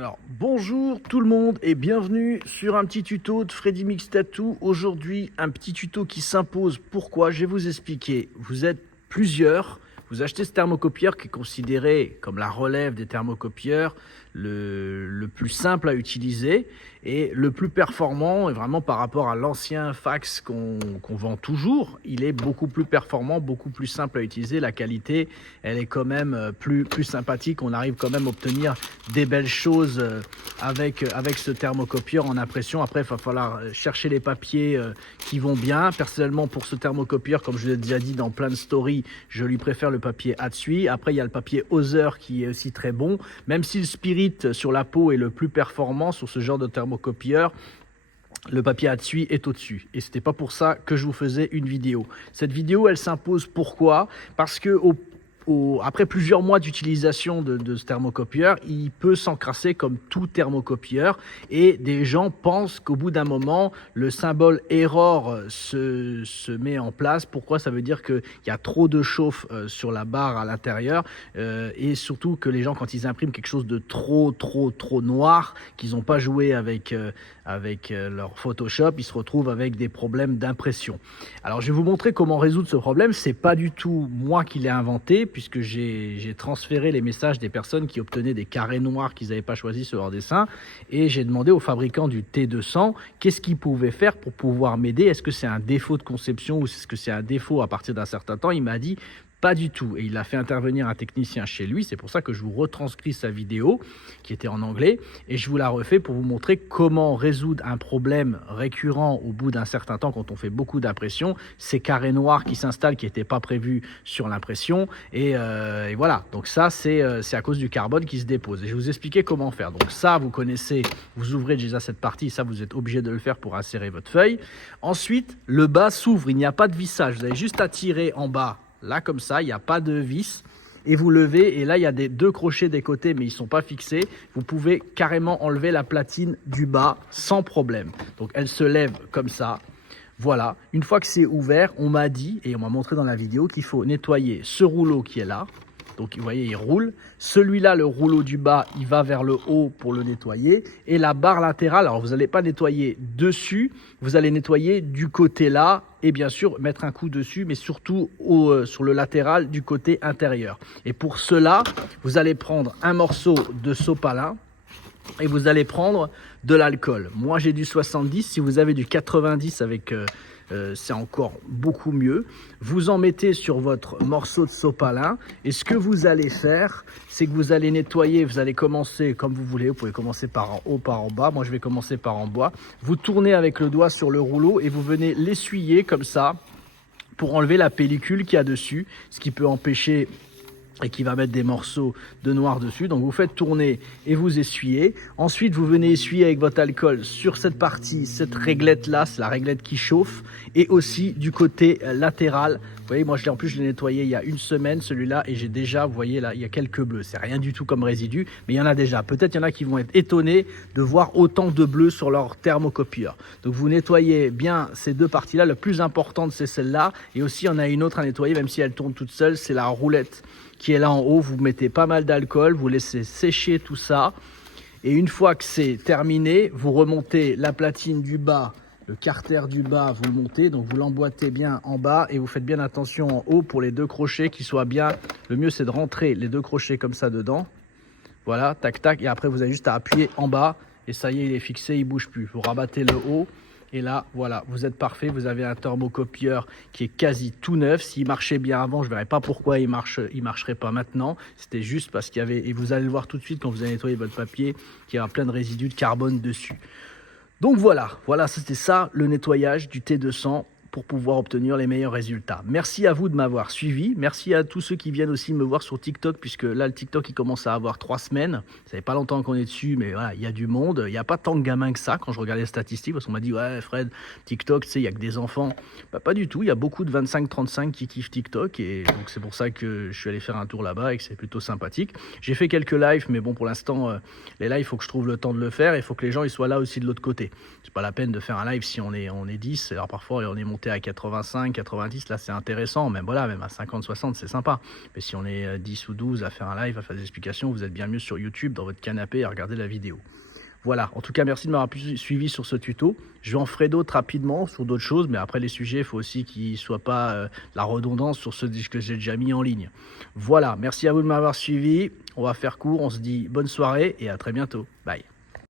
Alors bonjour tout le monde et bienvenue sur un petit tuto de Freddy Mix Tattoo. Aujourd'hui un petit tuto qui s'impose. Pourquoi? Je vais vous expliquer. Vous êtes plusieurs, vous achetez ce thermocopieur qui est considéré comme la relève des thermocopieurs, le plus simple à utiliser et le plus performant. Et vraiment par rapport à l'ancien fax qu'on vend toujours, il est beaucoup plus performant, beaucoup plus simple à utiliser. La qualité, elle est quand même plus sympathique. On arrive quand même à obtenir des belles choses avec ce thermocopieur en impression. Après, il va falloir chercher les papiers qui vont bien. Personnellement, pour ce thermocopieur, comme je l'ai déjà dit dans plein de stories, je lui préfère le papier Atsui. Après, il y a le papier Other qui est aussi très bon. Même si le Spirit sur la peau est le plus performant sur ce genre de thermocopieur, le papier Atsui est au-dessus. Et c'était pas pour ça que je vous faisais une vidéo. Cette vidéo, elle s'impose pourquoi? Parce que après plusieurs mois d'utilisation de ce thermocopieur, il peut s'encrasser comme tout thermocopieur et des gens pensent qu'au bout d'un moment, le symbole error se met en place. Pourquoi? Ça veut dire qu'il y a trop de chauffe sur la barre à l'intérieur et surtout que les gens, quand ils impriment quelque chose de trop noir, qu'ils n'ont pas joué avec leur Photoshop, ils se retrouvent avec des problèmes d'impression. Alors je vais vous montrer comment résoudre ce problème. C'est pas du tout moi qui l'ai inventé, puisque j'ai transféré les messages des personnes qui obtenaient des carrés noirs qu'ils n'avaient pas choisis sur leur dessin, et j'ai demandé au fabricant du T200 qu'est-ce qu'il pouvait faire pour pouvoir m'aider. Est-ce que c'est un défaut de conception ou est-ce que c'est un défaut à partir d'un certain temps? Il m'a dit pas du tout, et il a fait intervenir un technicien chez lui. C'est pour ça que je vous retranscris sa vidéo qui était en anglais et je vous la refais pour vous montrer comment résoudre un problème récurrent au bout d'un certain temps quand on fait beaucoup d'impression, ces carrés noirs qui s'installent qui n'étaient pas prévus sur l'impression et voilà. Donc ça c'est à cause du carbone qui se dépose et je vais vous expliquer comment faire. Donc ça vous connaissez, vous ouvrez déjà cette partie, ça vous êtes obligé de le faire pour insérer votre feuille. Ensuite le bas s'ouvre, il n'y a pas de vissage, vous avez juste à tirer en bas. Là, comme ça, il n'y a pas de vis. Et vous levez, et là, il y a deux crochets des côtés, mais ils ne sont pas fixés. Vous pouvez carrément enlever la platine du bas sans problème. Donc, elle se lève comme ça. Voilà. Une fois que c'est ouvert, on m'a dit, et on m'a montré dans la vidéo, qu'il faut nettoyer ce rouleau qui est là. Donc, vous voyez, il roule. Celui-là, le rouleau du bas, il va vers le haut pour le nettoyer. Et la barre latérale, alors vous n'allez pas nettoyer dessus, vous allez nettoyer du côté là. Et bien sûr, mettre un coup dessus, mais surtout sur le latéral du côté intérieur. Et pour cela, vous allez prendre un morceau de sopalin et vous allez prendre de l'alcool. Moi, j'ai du 70. Si vous avez du 90 avec... c'est encore beaucoup mieux. Vous en mettez sur votre morceau de sopalin et ce que vous allez faire, c'est que vous allez nettoyer, vous allez commencer comme vous voulez, vous pouvez commencer par en haut, par en bas. Moi je vais commencer par en bas. Vous tournez avec le doigt sur le rouleau et vous venez l'essuyer comme ça pour enlever la pellicule qu'il y a dessus, ce qui peut empêcher et qui va mettre des morceaux de noir dessus. Donc vous faites tourner et vous essuyez. Ensuite vous venez essuyer avec votre alcool sur cette partie, cette réglette là, c'est la réglette qui chauffe, et aussi du côté latéral. Vous voyez, moi en plus je l'ai nettoyé il y a une semaine celui-là, et j'ai déjà, vous voyez là, il y a quelques bleus. C'est rien du tout comme résidu, mais il y en a déjà. Peut-être il y en a qui vont être étonnés de voir autant de bleus sur leur thermocopieur. Donc vous nettoyez bien ces deux parties là. Le plus importante c'est celle-là, et aussi il y en a une autre à nettoyer, même si elle tourne toute seule, c'est la roulette qui est là en haut. Vous mettez pas mal d'alcool, vous laissez sécher tout ça, et une fois que c'est terminé, vous remontez la platine du bas, le carter du bas, vous le montez, donc vous l'emboîtez bien en bas et vous faites bien attention en haut pour les deux crochets qui soient bien. Le mieux c'est de rentrer les deux crochets comme ça dedans, voilà, tac tac, et après vous avez juste à appuyer en bas et ça y est, il est fixé, il bouge plus. Vous rabattez le haut. Et là, voilà, vous êtes parfait. Vous avez un thermocopieur qui est quasi tout neuf. S'il marchait bien avant, je ne verrais pas pourquoi il marcherait pas maintenant. C'était juste parce qu'il y avait, et vous allez le voir tout de suite quand vous allez nettoyer votre papier, qu'il y a plein de résidus de carbone dessus. Donc voilà, c'était ça le nettoyage du T200 pour pouvoir obtenir les meilleurs résultats. Merci à vous de m'avoir suivi. Merci à tous ceux qui viennent aussi me voir sur TikTok, puisque là, le TikTok, il commence à avoir 3 semaines. Ça fait pas longtemps qu'on est dessus, mais voilà, il y a du monde. Il n'y a pas tant de gamins que ça quand je regarde les statistiques, parce qu'on m'a dit, ouais, Fred, TikTok, tu sais, il n'y a que des enfants. Bah, pas du tout. Il y a beaucoup de 25-35 qui kiffent TikTok, et donc c'est pour ça que je suis allé faire un tour là-bas et que c'est plutôt sympathique. J'ai fait quelques lives, mais bon, pour l'instant, les lives, il faut que je trouve le temps de le faire, et il faut que les gens ils soient là aussi de l'autre côté. C'est pas la peine de faire un live si on est 10, alors parfois on est monté monter à 85, 90, là c'est intéressant, même voilà, même à 50, 60, c'est sympa. Mais si on est 10 ou 12 à faire un live, à faire des explications, vous êtes bien mieux sur YouTube, dans votre canapé, à regarder la vidéo. Voilà, en tout cas, merci de m'avoir suivi sur ce tuto. Je en ferai d'autres rapidement sur d'autres choses, mais après les sujets, il faut aussi qu'ils ne soient pas la redondance sur ceux que j'ai déjà mis en ligne. Voilà, merci à vous de m'avoir suivi. On va faire court, on se dit bonne soirée et à très bientôt. Bye.